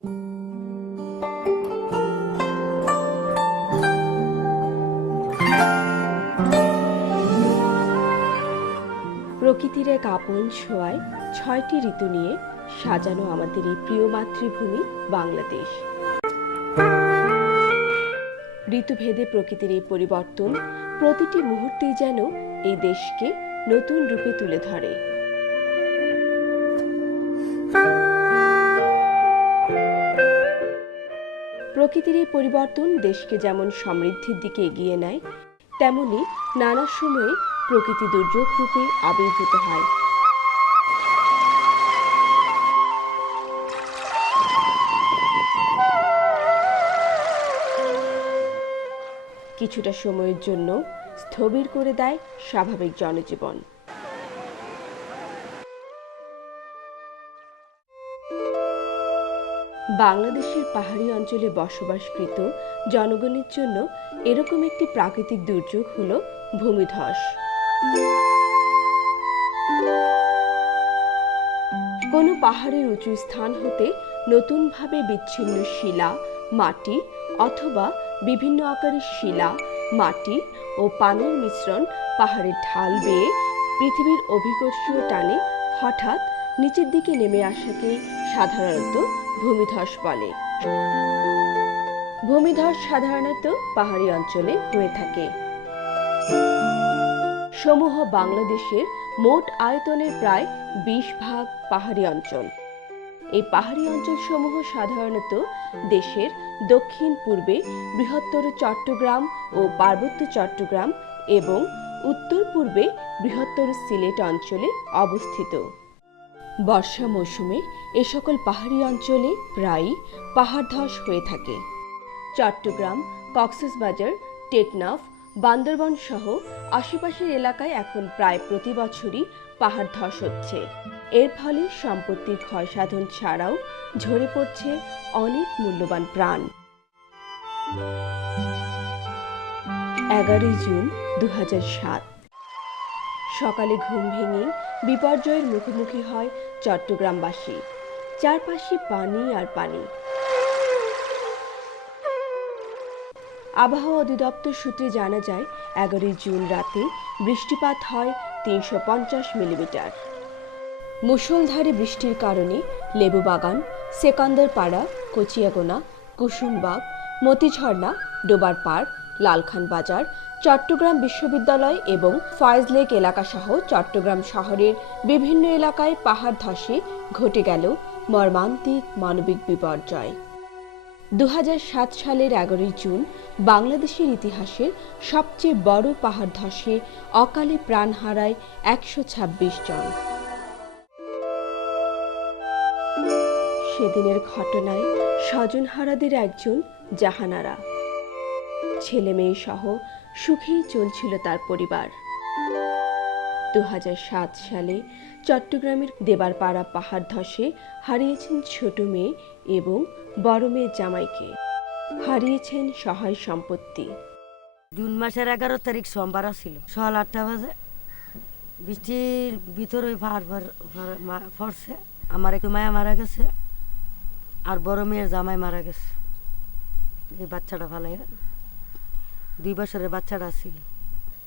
প্রকৃতির এক আপন ছোঁয়ায় ৬টি ঋতু নিয়ে সাজানো আমাদের এই প্রিয় মাতৃভূমি বাংলাদেশ। ঋতুভেদে প্রকৃতির এই পরিবর্তন প্রতিটি মুহূর্তেই যেন এই দেশকে নতুন রূপে তুলে ধরে। প্রকৃতির এই পরিবর্তন দেশকে যেমন সমৃদ্ধির দিকে এগিয়ে নেয়, তেমনি নানা সময়ে প্রকৃতি দুর্যোগ রূপে আবির্ভূত হয়। কিছুটা সময়ের জন্য স্থবির করে দেয় স্বাভাবিক জনজীবন। বাংলাদেশের পাহাড়ি অঞ্চলে বসবাসকৃত জনগণের জন্য এরকম একটি প্রাকৃতিক দুর্যোগ হল ভূমিধস। কোনো পাহাড়ের উঁচু স্থান হতে নতুনভাবে বিচ্ছিন্ন শিলা, মাটি অথবা বিভিন্ন আকারের শিলা, মাটি ও পানির মিশ্রণ পাহাড়ের ঢাল বেয়ে পৃথিবীর অভিকর্ষীয় টানে হঠাৎ নিচের দিকে নেমে আসাকে সাধারণত ভূমিধস বলে। ভূমিধস সাধারণত পাহাড়ি অঞ্চলে হয়ে থাকে। সমূহ বাংলাদেশের মোট আয়তনের প্রায় 20% পাহাড়ি অঞ্চল। এই পাহাড়ি অঞ্চল সমূহ সাধারণত দেশের দক্ষিণ পূর্বে বৃহত্তর চট্টগ্রাম ও পার্বত্য চট্টগ্রাম এবং উত্তর পূর্বে বৃহত্তর সিলেট অঞ্চলে অবস্থিত। বর্ষা মৌসুমে এ সকল পাহাড়ি অঞ্চলে প্রায়ই পাহাড় ধস হয়ে থাকে। চট্টগ্রাম, কক্সবাজার, টেকনাফ, বান্দরবান সহ আশেপাশের এলাকায় এখন প্রায় প্রতি বছরই পাহাড় ধস হচ্ছে। এর ফলে সম্পত্তির ক্ষয়সাধন ছাড়াও ঝরে পড়ছে অনেক মূল্যবান প্রাণ। 11 জুন 2007 সকালে ঘুম ভেঙে বিপর্যয়ের মুখোমুখি হয় চট্টগ্রামবাসী। চারপাশে পানি আর পানি। আবহাওয়া অধিদপ্তর সূত্রে জানা যায় 11 জুন রাতে বৃষ্টিপাত হয় 350 মিলিমিটার। মুষলধারে বৃষ্টির কারণে লেবুবাগান, সেকান্দারপাড়া, কচিয়াগোনা, কুসুমবাগ, মতিঝর্ণা, ডোবার পাড়, লালখান বাজার, চট্টগ্রাম বিশ্ববিদ্যালয় এবং ফয়েজ লেক এলাকাসহ চট্টগ্রাম শহরের বিভিন্ন এলাকায় পাহাড় ধসে ঘটে গেল মর্মান্তিক মানবিক বিপর্যয়। 2007 সালের 11 জুন বাংলাদেশের ইতিহাসের সবচেয়ে বড় পাহাড় ধসে অকালে প্রাণ হারায় 126 জন। সেদিনের ঘটনায় স্বজনহারাদের একজন জাহানারা। ছেলে মেয়ে সহ সুখেই চলছিল তার পরিবার। 2007 সালে চট্টগ্রামের দেবারপাড়া পাহাড় ধসে হারিয়েছেন ছোট মেয়ে এবং বড় মেয়ে জামাইকে। হারিয়েছেন সহায় সম্পত্তি। জুন মাসের 11 তারিখ সোমবার ছিল, সকাল 8টা বাজে বৃষ্টির ভিতরে পড়ছে। আমার একটু মায়া মারা গেছে আর বড় মেয়ের জামাই মারা গেছে। এই বাচ্চাটা ভালো 2 বছরের বাচ্চাটা ছিল।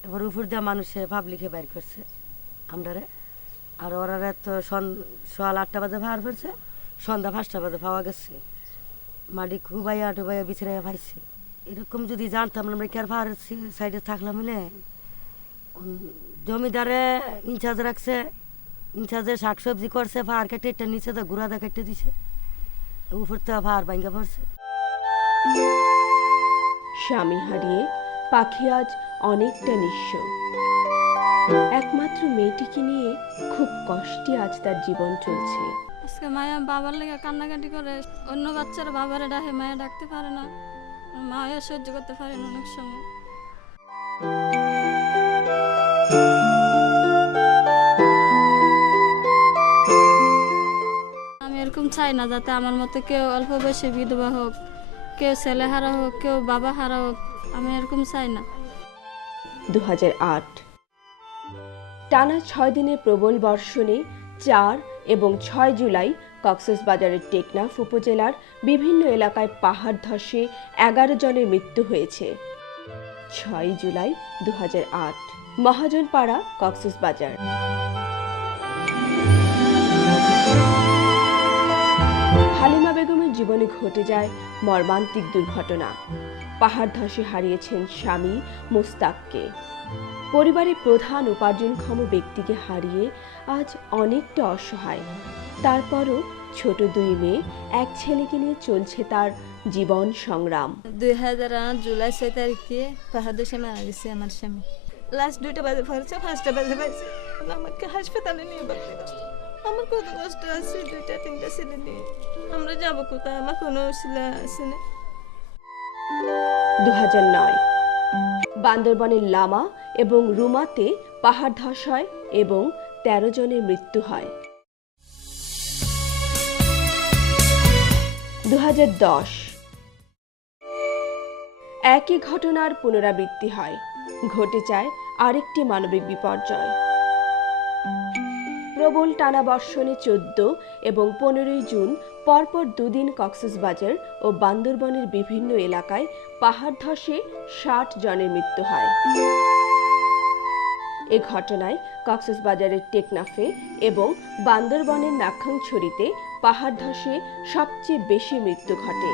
এবার উপর দিয়ে মানুষে পাবলিকে বাইর করছে আমরারে। আর ওরা তো সকাল 8টা বাজে ভার পড়ছে, সন্ধ্যা 5টা বাজে পাওয়া গেছে। মাটি খুবাইয়া টুবাইয়া বিছড়াইয়া পাইছে। এরকম যদি জানতাম আমরা কি আর ভার সাইডে থাকলাম হলে। জমিদারে ইনচার্জ রাখছে, ইনচার্জে শাকসবজি করছে, ভার কেটে একটা নিচে তো গুড়াদা কেটে দিছে, উপর তো ভার ভাঙ্গা পড়ছে। স্বামী হারিয়ে পাখি আজ অনেকটা নিঃস্ব। একমাত্র মেয়েটিকে নিয়ে খুব কষ্টে আজ তার জীবন চলছে। আজকে মায়া বাবার লেগে কান্নাকাটি করে, অন্য বাচ্চারা বাবারে ডাকে, মায়া ডাকতে পারে না, মায়া সহ্য করতে পারে না অনেক সময়। আমি এরকম চাই না যাতে আমার মতো কেউ অল্প বয়সে বিধবা হোক, কেউ ছেলে হারা হোক, কেউ বাবা হারা হোক। আমি এরকম চাই না। 2008 টানা 6 দিনের প্রবল বর্ষণে 4 এবং 6 জুলাই কক্সবাজারের টেকনাফ উপজেলার বিভিন্ন এলাকায় পাহাড় ধসে 11 জনের মৃত্যু হয়েছে। 6 জুলাই 2008 মহাজনপাড়া, কক্সবাজার। হালিমা বেগমের জীবনে ঘটে যায় মর্মান্তিক দুর্ঘটনা। পাহাড় ধসে হারিয়েছেন স্বামী মুস্তাককে। পরিবারের প্রধান উপার্জনক্ষম ব্যক্তিকে হারিয়ে আজ অনেকটা অসহায়। তারপরও ছোট 2 মেয়ে, 1 ছেলেকে নিয়ে চলছে তার জীবন সংগ্রাম। 2008 জুলাই 6 তারিখে পাহাড় ধসে মারা গেছে আমার স্বামী। লাস্ট 2টা বাজে পড়ছে, 5টা বাজে পাইছে। আমাকে হাসপাতালে নিয়ে ভর্তি করছে। আমার কত কষ্ট আছে, 2টা 3টা ছেলে নিয়ে আমরা যাবো কোথায়? আমার কোনো উসিলা আছে না। 2009 বান্দরবনের লামা এবং রুমাতে পাহাড় ধস হয় এবং 13 জনের মৃত্যু হয়। 2010 একই ঘটনার পুনরাবৃত্তি হয়, ঘটে যায় আরেকটি মানবিক বিপর্যয়। প্রবল টানা বর্ষণে 14 এবং 15 জুন পরপর 2 দিন কক্সবাজার ও বান্দরবনের বিভিন্ন এলাকায় পাহাড় ধসে 60 জনের মৃত্যু হয়। এ ঘটনায় কক্সবাজারের টেকনাফে এবং বান্দরবনের নাখাংছড়িতে পাহাড় ধসে সবচেয়ে বেশি মৃত্যু ঘটে।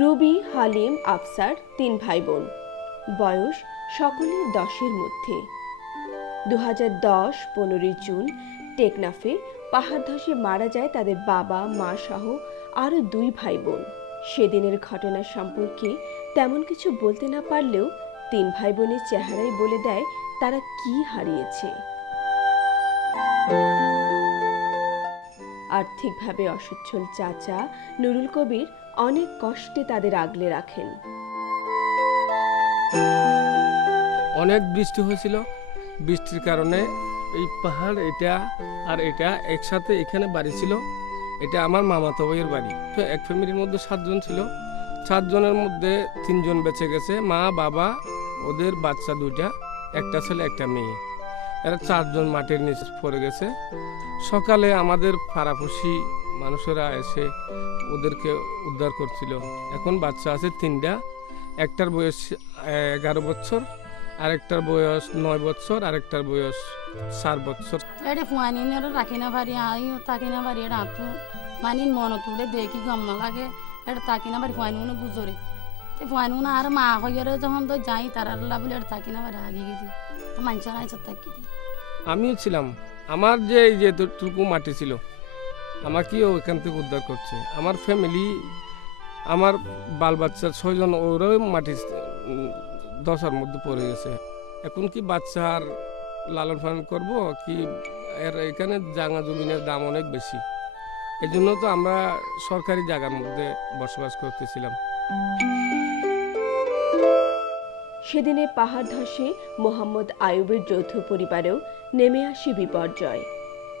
রুবি, হালিম, আফসার 3 ভাই বোন, বয়স সকলের 10-এর মধ্যে। 2010-15 জুন টেকনাফে পাহাড় ধসে মারা যায় তাদের বাবা মা সহ আরও 2 ভাই বোন। সেদিনের ঘটনা সম্পর্কে তেমন কিছু বলতে না পারলেও 3 ভাই বোনের চেহারাই বলে দেয় তারা কি হারিয়েছে। আর্থিকভাবে অসচ্ছল চাচা নুরুল কবির অনেক কষ্টে তাদের আগলে রাখেন। অনেক বৃষ্টি হয়েছিল, বৃষ্টির কারণে এই পাহাড় এটা আর এটা একসাথে এখানে বাড়ি ছিল। এটা আমার মামাতো ভাইয়ের বাড়ি। এক ফ্যামিলির মধ্যে 7 জন ছিল। 7 জনের মধ্যে 3 জন বেঁচে গেছে, মা বাবা, ওদের বাচ্চা 2টা, একটা ছেলে একটা মেয়ে। এরা 4 জন মাটির নিচে পড়ে গেছে। সকালে আমাদের পাড়াপড়শি মানুষেরা এসে ওদেরকে উদ্ধার করছিল। এখন বাচ্চা আছে 3টা, একটার বয়স 11 বছর, আরেকটার বয়স 9 বছর, আরেকটার বয়স 4 বছর। এটা ফুয়ানি রাখি না পারি, আইও তাকি না পারি, এটা হাতু মানি মন তুলে দেখি গম না লাগে, এটা তাকি না পারি ফুয়ানি উনি গুজরে। তো ফুয়ানি উনি আর মা হইয়ারে যখন তো যাই তার বলে এটা তাকি না পারি আগে গিয়ে তো মানুষের আইসা তাকি দিই। আমিও ছিলাম। আমার যে এই যে টুকু মাটি ছিল আমাকেও ওইখান থেকে উদ্ধার করছে। আমার ফ্যামিলি, আমার বাল বাচ্চার 6 জন, ওরাও মাটি দশার মধ্যে পড়ে গেছে। এখন কি বাচ্চার লালন পালন করবো কি? এর এখানে জায়গা জমিনের দাম অনেক বেশি, এই জন্য তো আমরা সরকারি জায়গার মধ্যে বসবাস করতেছিলাম। সেদিনে পাহাড় ধসে মোহাম্মদ আয়ুবের যৌথ পরিবারেও নেমে আসে বিপর্যয়।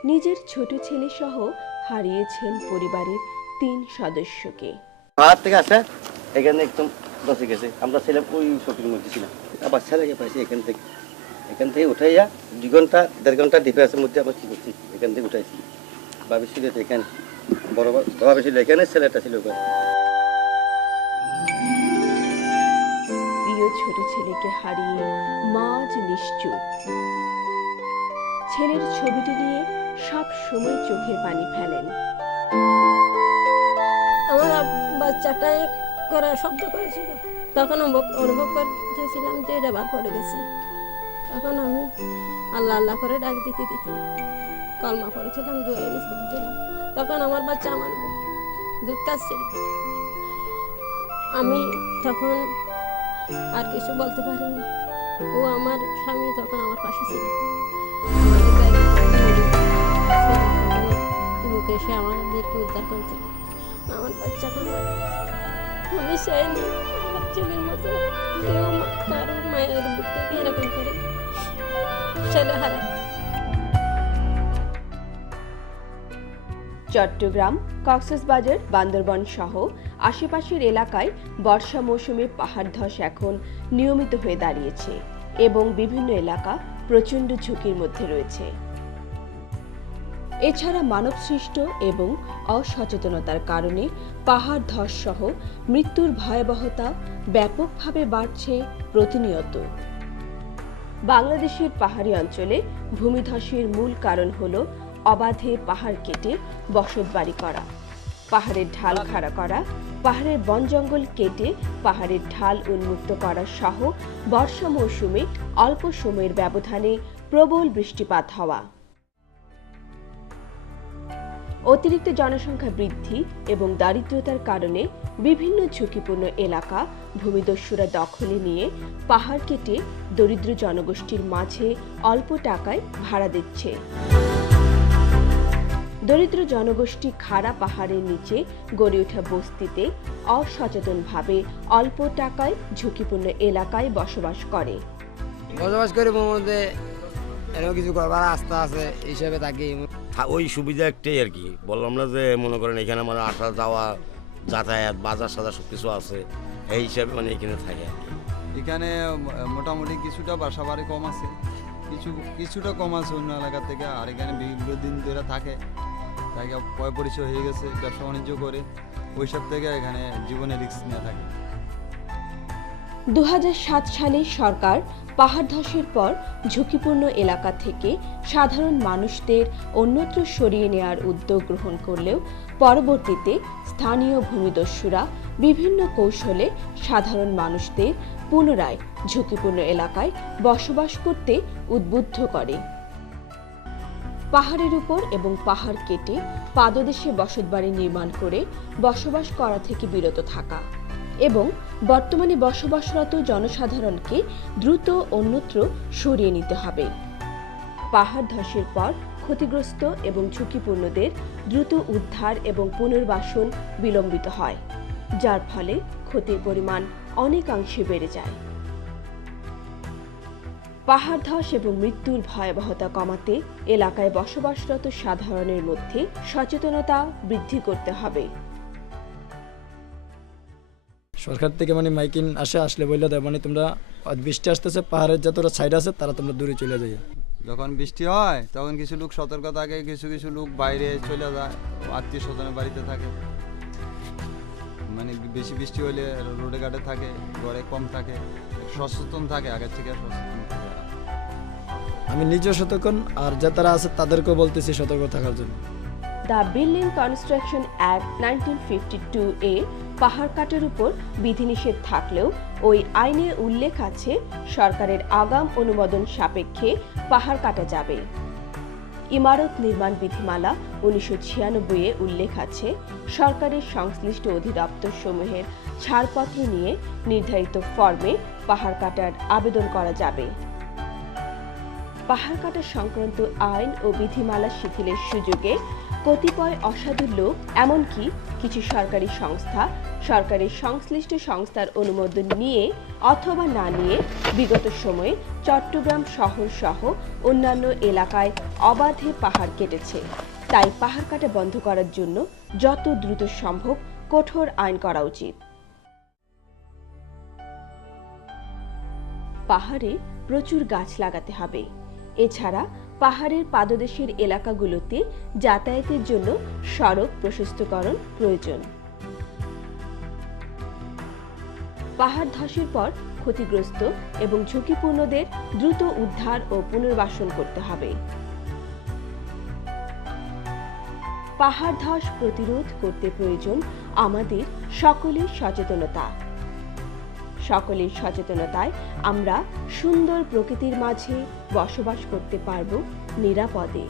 নিজের ছোট ছেলে সহ হারিয়েছেন পরিবারের 3 সদস্যকে। পাহাড় থেকে আসে এখানে একদম ধসে গেছে। আমরা ছিলাম ওই শক্তির মধ্যে ছিলাম। আবার ছেলেকে পাইছি এখান থেকে উঠাইয়া 2 ঘন্টা 1.5 ঘন্টা ডিফারেন্সের মধ্যে আবার কি করছি, এখান থেকে উঠাইছি। বাবি ছিল এখানে, বড় বাবা ছিল এখানে, ছেলেটা ছিল ওখানে। প্রিয় ছোট ছেলেকে হারিয়ে মা আজ নিশ্চুপ। ছেলের ছবিটি নিয়ে সব সময় চোখে পানি ফেলেন। আমার বাচ্চাটাই করে শব্দ করেছিল, তখন অনুভব করতেছিলাম যে এটা বার পড়ে গেছে। তখন আমি আল্লাহ আল্লাহ করে ডাক দিতে কলমা পড়েছিলাম, দোয়া দিলাম। তখন আমার বাচ্চা আমার দুধ কাটছিল। আমি তখন আর কিছু বলতে পারিনি। ও আমার স্বামী তখন আমার পাশে ছিল। লোক এসে আমাদেরকে উদ্ধার করেছিল। আমার বাচ্চাটা আমি চাই না আমার ছেলের মতো কেউ কারো মায়ের বুক থেকে এরকম করে ছেলে হারায়। চট্টগ্রাম, কক্সবাজার, বান্দরবন সহ আশেপাশের এলাকায় বর্ষা মৌসুমে পাহাড় ধস এখন নিয়মিত হয়ে দাঁড়িয়েছে এবং বিভিন্ন এলাকা প্রচণ্ড ঝুঁকির মধ্যে রয়েছে। এছাড়া মানবসৃষ্ট এবং অসচেতনতার কারণে পাহাড় ধস সহ মৃত্যুর ভয়াবহতা ব্যাপকভাবে বাড়ছে প্রতিনিয়ত। বাংলাদেশের পাহাড়ি অঞ্চলে ভূমিধসের মূল কারণ হল অবাধে পাহাড় কেটে বসতবাড়ি করা, পাহাড়ের ঢাল খাড়া করা, পাহাড়ের বন জঙ্গল কেটে পাহাড়ের ঢাল উন্মুক্ত করা সহ বর্ষা মৌসুমে অল্প সময়ের ব্যবধানে প্রবল বৃষ্টিপাত হওয়া। অতিরিক্ত জনসংখ্যা বৃদ্ধি এবং দারিদ্রতার কারণে বিভিন্ন ঝুঁকিপূর্ণ এলাকা ভূমিদস্যুরা দখলে নিয়ে পাহাড় কেটে দরিদ্র জনগোষ্ঠীর মাঝে অল্প টাকায় ভাড়া দিচ্ছে। দরিদ্র জনগোষ্ঠী খাড়া পাহাড়ের নিচে গড়ে ওঠা বস্তিতে অসচেতনভাবে অল্প টাকায় ঝুঁকিপূর্ণ এলাকায় বসবাস করে। বসবাস করে মধ্যে এরকম কিছু করবার রাস্তা আছে হিসাবে থাকি। ওই সুবিধা একটাই আর কি, বললাম না যে মনে করেন এখানে আমার আসা যাওয়া যাতায়াত বাজার সাজার সব কিছু আছে, এই হিসাবে মানে এখানে থাকে আর কি। এখানে মোটামুটি কিছুটা বাসা বাড়ি কম আছে, কিছুটা কম আছে অন্য এলাকা থেকে। আর এখানে বিভিন্ন দিন ধরে থাকে, তাকে পয় পরিচয় হয়ে গেছে, ব্যবসা বাণিজ্য করে ওইসব থেকে এখানে জীবনে রিস্ক নিয়ে থাকে। 2007 সালে সরকার পাহাড় ধসের পর ঝুঁকিপূর্ণ এলাকা থেকে সাধারণ মানুষদের অন্যত্র সরিয়ে নেওয়ার উদ্যোগ গ্রহণ করলেও পরবর্তীতে স্থানীয় ভূমিদস্যুরা বিভিন্ন কৌশলে সাধারণ মানুষদের পুনরায় ঝুঁকিপূর্ণ এলাকায় বসবাস করতে উদ্বুদ্ধ করে। পাহাড়ের উপর এবং পাহাড় কেটে পাদদেশে বসতবাড়ি নির্মাণ করে বসবাস করা থেকে বিরত থাকা এবং বর্তমানে বসবাসরত জনসাধারণকে দ্রুত অন্যত্র সরিয়ে নিতে হবে। পাহাড় ধসের পর ক্ষতিগ্রস্ত এবং ঝুঁকিপূর্ণদের দ্রুত উদ্ধার এবং পুনর্বাসন বিলম্বিত হয়, যার ফলে ক্ষতির পরিমাণ অনেকাংশে বেড়ে যায়। পাহাড় ধস এবং মৃত্যুর ভয়াবহতা কমাতে এলাকায় বসবাসরত সাধারণের মধ্যে সচেতনতা বৃদ্ধি করতে হবে। সরকার থেকে মানে মাইকিং আসলে বললে দেয় মানে তোমরা বৃষ্টি আসতেছে, পাহাড়ের যতটা সাইড আছে তারা তোমরা দূরে চলে যাই। যখন বৃষ্টি হয় তখন কিছু লোক সতর্ক থাকে, কিছু লোক বাইরে চলে যায়, আত্মীয় স্বজনের বাড়িতে থাকে। মানে বেশি বৃষ্টি হলে রোডে ঘাটে থাকে, ঘরে কম থাকে, সচেতন থাকে, আগের থেকে সচেতন থাকে। আমি নিজেও সতর্ক, আর যারা আছে তাদেরকেও বলতেছি সতর্ক থাকার জন্য। দ্য বিল্ডিং কনস্ট্রাকশন অ্যাক্ট 1952 পাহাড় কাটার উপর বিধিনিষেধ থাকলেও ওই আইনে উল্লেখ আছে সরকারের আগাম অনুমোদন সাপেক্ষে পাহাড় কাটা যাবে। ইমারত নির্মাণ বিধিমালা 1996 উল্লেখ আছে সরকারের সংশ্লিষ্ট অধিদপ্তর সমূহের ছাড়পত্র নিয়ে নির্ধারিত ফর্মে পাহাড় কাটার আবেদন করা যাবে। পাহাড় কাটা সংক্রান্ত আইন ও বিধিমালা শিথিলের সুযোগে কতিপয় অসাধু লোক, এমনকি কিছু সরকারি সংস্থা সরকারের সংশ্লিষ্ট সংস্থার অনুমোদন নিয়ে অথবা না নিয়ে বিগত সময়ে চট্টগ্রাম শহর সহ অন্যান্য এলাকায় অবাধে পাহাড় কেটেছে। তাই পাহাড় কাটা বন্ধ করার জন্য যত দ্রুত সম্ভব কঠোর আইন করা উচিত। পাহাড়ে প্রচুর গাছ লাগাতে হবে। এছাড়া পাহাড়ের পাদদেশের এলাকাগুলোতে যাতায়াতের জন্য সড়ক প্রশস্তকরণ প্রয়োজন। পাহাড় ধসের পর ক্ষতিগ্রস্ত এবং ঝুঁকিপূর্ণদের দ্রুত উদ্ধার ও পুনর্বাসন করতে হবে। পাহাড় ধস প্রতিরোধ করতে প্রয়োজন আমাদের সকলের সচেতনতা। সকলের সচেতনতায় আমরা সুন্দর প্রকৃতির মাঝে বসবাস করতে পারব নিরাপদে।